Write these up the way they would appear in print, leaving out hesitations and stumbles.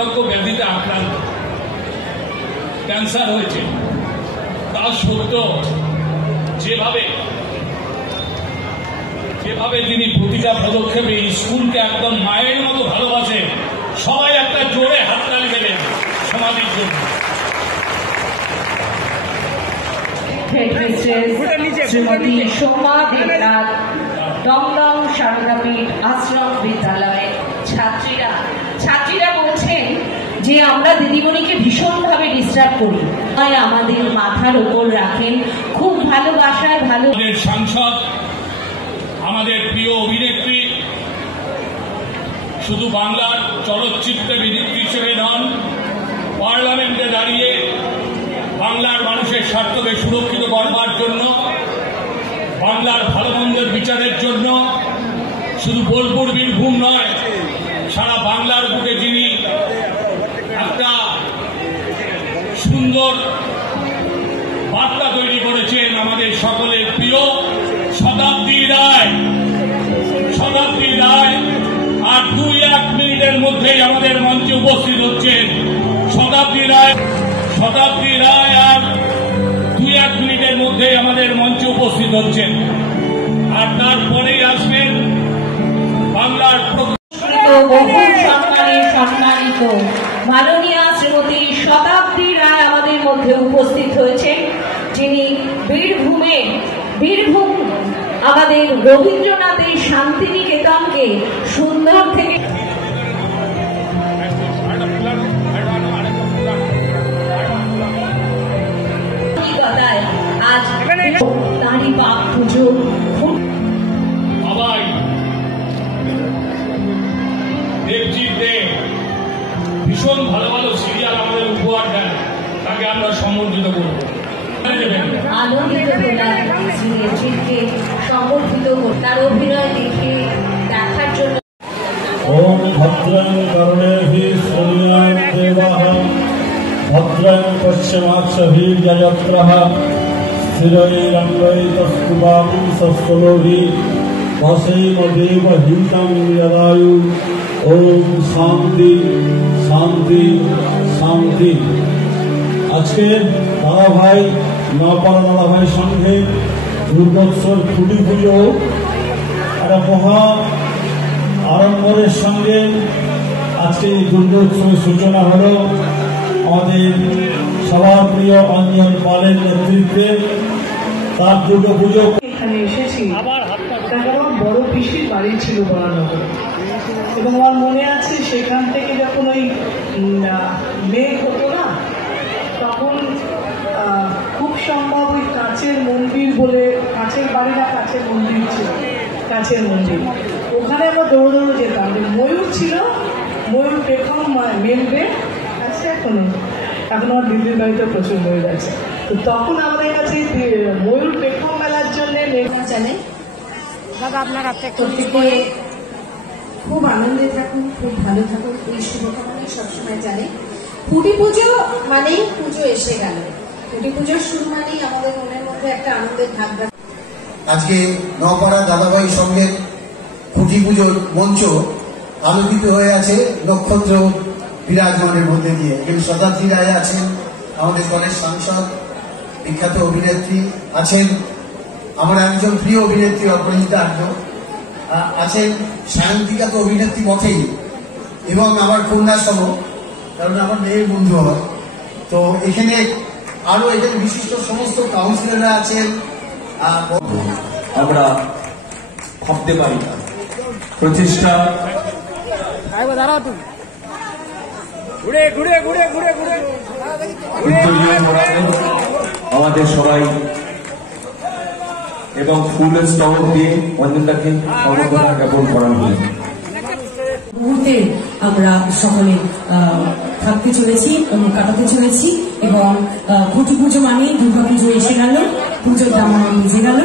দুরারোগ্য ব্যাধিতে আক্রান্ত, ক্যান্সার হয়েছে। তা সত্ত্বেও যেভাবে তিনি প্রতিটা পদক্ষেপে স্কুলকে একদম মায়ের মতো ভালোবাসেন, সবাই একটা জোরে হাততালি দেবেন সমাধির জন্য। শ্রীমতী সোমা দেবনাথ, দমদম সারদাপীঠ আশ্রম বিদ্যালয়ের ছাত্রীরা বলছেন যে আমরা দিদিমণিকে ভীষণভাবে ডিস্টার্ব করি, তাই আমাদের মাথার উপর রাখেন, খুব ভালোবাসায় ভালো। সাংসদ, আমাদের প্রিয় অভিনেত্রী, শুধু বাংলার চলচ্চিত্রে হিসেবে নন, পার্লামেন্টে দাঁড়িয়ে বাংলার মানুষের স্বার্থকে সুরক্ষিত করবার জন্য, বাংলার ভালো মন্দের বিচারের জন্য, শুধু বোলপুর বীরভূম নয়, সারা বাংলার বুকে যিনি একটা সুন্দর বার্তা তৈরি করেছেন, আমাদের সকলের প্রিয় শতাব্দী রায়। আর 2-1 মিনিটের মধ্যেই আমাদের মঞ্চে উপস্থিত হচ্ছেন শতাব্দী রায়। আর 2-1 মিনিটের মধ্যেই আমাদের মঞ্চে উপস্থিত হচ্ছেন। আর তারপরেই আসবেন বাংলার সম্মানিত মাননীয়া শ্রীমতী শতাব্দী রায় আমাদের মধ্যে উপস্থিত হয়েছেন, যিনি বীরভূম আমাদের রবীন্দ্রনাথের শান্তিনিকেতনকে সুন্দর থেকে আজ তাঁরই বাপ পুজো সবাই দেবজিৎ দেব ভীষণ ভালো ভালো সিরিয়াল আমাদের উপহার দেন, তাকে আমরা সম্বর্ধিত করব। আনন্দিত দেবজিৎকে সম্বর্ধিত তার অভিনয় দেখে দেখার জন্য। ওম ভদ্রং করণেভি শৃণুয়াত দেবাঃ ভদ্রং পশ্চিমাক্ষভির্যজত্রঃ স্থিরৈরঙ্গৈস্তস্তুবাপুংসস্তলোভি বসৈমদেবহিतं যদায়ু। ওম শান্তি শান্তি শান্তি। আজকে দাদাভাই নপাড়া দাদাভাই সঙ্গে দুর্গোৎসব খুঁটি পুজো একটা মহা আড়ম্বরের সঙ্গে আজকে এই দুর্গোৎসবের সূচনা হলো আমাদের সবার প্রিয় অঞ্জন পালের নেতৃত্বে। তার দুর্গাপুজো এখানে এসেছি, আমার বড় পিসির বাড়ি ছিল বরানগর, এবং আমার মনে আছে সেখান থেকে যখন ওই মেঘ হতো না, তখন খুব সম্ভব ওই কাছের মন্দির বলে, কাছের বাড়ি না কাছের মন্দির ছিল, কাছের মন্দির, ওখানে আমরা দৌড়ে যেতাম। ময়ূর ছিল, ময়ূর পেখম মেলবে আছে এখন আমার দিদির বাড়িতে প্রচুর ময়ূর আছে। তো তখন আমাদের কাছে ময়ূর পেখম মেলার জন্য জানাই প্রত্যেকে খুব আনন্দে থাকুন, খুব ভালো থাকুন, এই শুভকামনাই সবসময় জানে। খুঁটি পুজো মানেই পুজো এসে গেল, খুঁটি পুজোর শুরু মানেই আমাদের মনের মধ্যে একটা আনন্দের ভাগ। আজকে নপাড়া দাদাভাই সঙ্গে খুঁটি পুজোর মঞ্চ আলোকিত হয়ে আছে নক্ষত্র বিরাজমানের মধ্যে দিয়ে। এখানে শতাব্দী রায় আছেন, আমাদের দলের সাংসদ, বিখ্যাত অভিনেত্রী আছেন, আমার একজন প্রিয় অভিনেত্রী অপরাজিতা আর্য আছেন, সায়ন্তিকা তো অভিনেত্রী মতেই, এবং আমার কন্যা সহ, কারণ আমার মেয়ের বন্ধু হয়। তো এখানে আরো এখানে বিশিষ্ট সমস্ত কাউন্সিলররা আছেন। আমরা ভাবতে পারি না প্রতিষ্ঠা আমাদের সবাই এবং ফুলের স্তবক দিয়ে অঞ্জনটাকে অবদান জ্ঞাপন করা হল। মুহূর্তে আমরা সকলে থাকতে চলেছি, কাটাতে চলেছি, এবং খুঁটি পুজো মানে দুর্গা পুজো এসে গেল, পুজোর দামান বেজে গেল।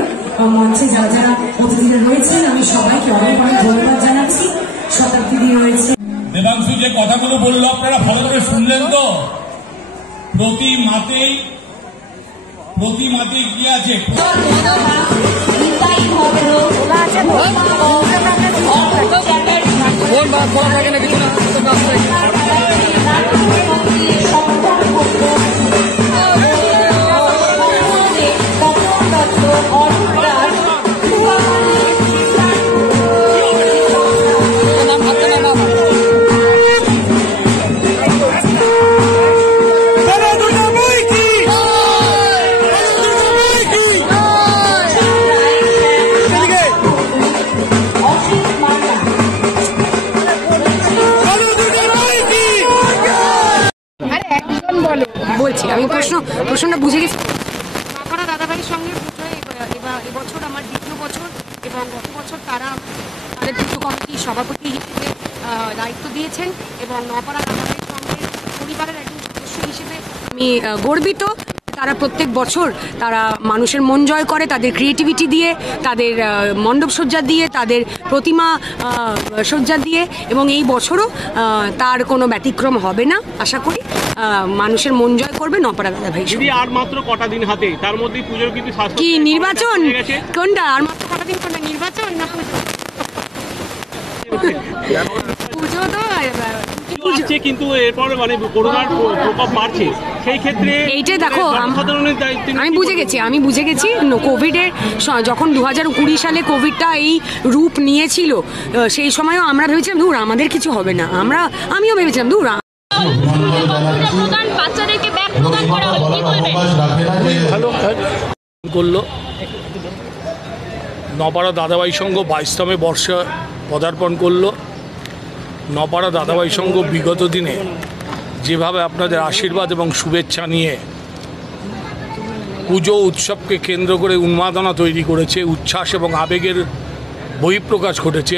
মঞ্চে যারা যারা অতিথিরা রয়েছেন আমি সবাইকে অনেক অনেক ধন্যবাদ জানাচ্ছি। শতাব্দী দিয়ে রয়েছে দেবাংশু যে কথাগুলো বললো আপনারা ভালো করে শুনলেন তো? প্রতি মাতে কি আছে? বলা থাকে না কিছু না। বলছি আমি প্রশ্নটা বুঝে গেছি। নপাড়া দাদাভাইয়ের সঙ্গে পুজোয় এবছর আমার দ্বিতীয় বছর, এবং গত বছর তারা তাদের পুজো কমিটির সভাপতি হিসেবে দায়িত্ব দিয়েছেন, এবং নপাড়া দাদাভাইয়ের সঙ্গে পরিবারের একজন সদস্য হিসেবে আমি গর্বিত। তারা প্রত্যেক বছর তারা মানুষের মন জয় করে তাদের ক্রিয়েটিভিটি দিয়ে, তাদের মণ্ডপ সজ্জা দিয়ে, তাদের প্রতিমা সজ্জা দিয়ে, এবং এই বছরও তার কোনো ব্যতিক্রম হবে না। আশা করি মানুষের মন জয় করবে নপাড়া দাদাভাই। আর মাত্র কটা দিন হাতে, তার মধ্যে পুজোর কিন্তু কি নির্বাচন কোনটা? আর মাত্র কটা দিন কোনটা, নির্বাচন না পুজো? পুজো তো হচ্ছে, কিন্তু এরপর মানে করোনার প্রকোপ বাড়ছে, সেই ক্ষেত্রে এইটাই দেখো আমি বুঝে গেছি কোভিডের যখন 2020 সালে কোভিডটা এই রূপ নিয়েছিল, সেই সময়ও আমরা ভেবেছিলাম দূর আমাদের কিছু হবে না, আমিও ভেবেছিলাম দূর করলো। নপাড়া দাদাভাই সংঘ 22তম বর্ষে পদার্পণ করলো। নপাড়া দাদাভাই সংঘ বিগত দিনে যেভাবে আপনাদের আশীর্বাদ এবং শুভেচ্ছা নিয়ে পুজো উৎসবকে কেন্দ্র করে উন্মাদনা তৈরি করেছে, উচ্ছ্বাস এবং আবেগের বহিঃপ্রকাশ ঘটেছে,